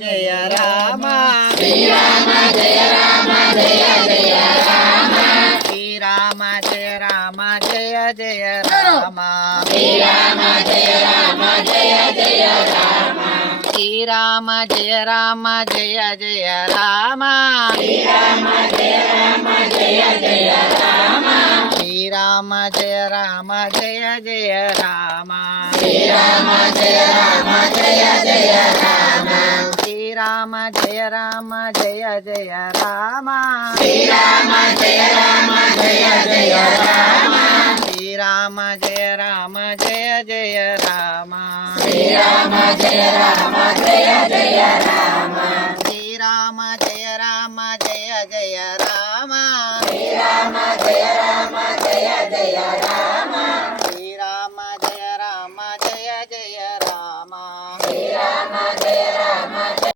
Jaya Rama Srirama Jaya Rama Jaya Jaya Rama Srirama Jaya Rama Jaya Jaya Rama Srirama Jaya Rama Jaya Jaya Rama Srirama Jaya Rama Jaya Jaya Rama Srirama Jaya Rama Jaya Jaya Rama Srirama Jaya Rama Jaya Jaya Rama Srirama Jaya Rama Jaya Jaya Rama Srirama Jaya Rama Jaya Jaya Rama Srirama Jaya Rama Jaya Jaya Rama Srirama Jaya Rama Jaya Jaya Rama Srirama Jaya Rama Jaya Jaya Rama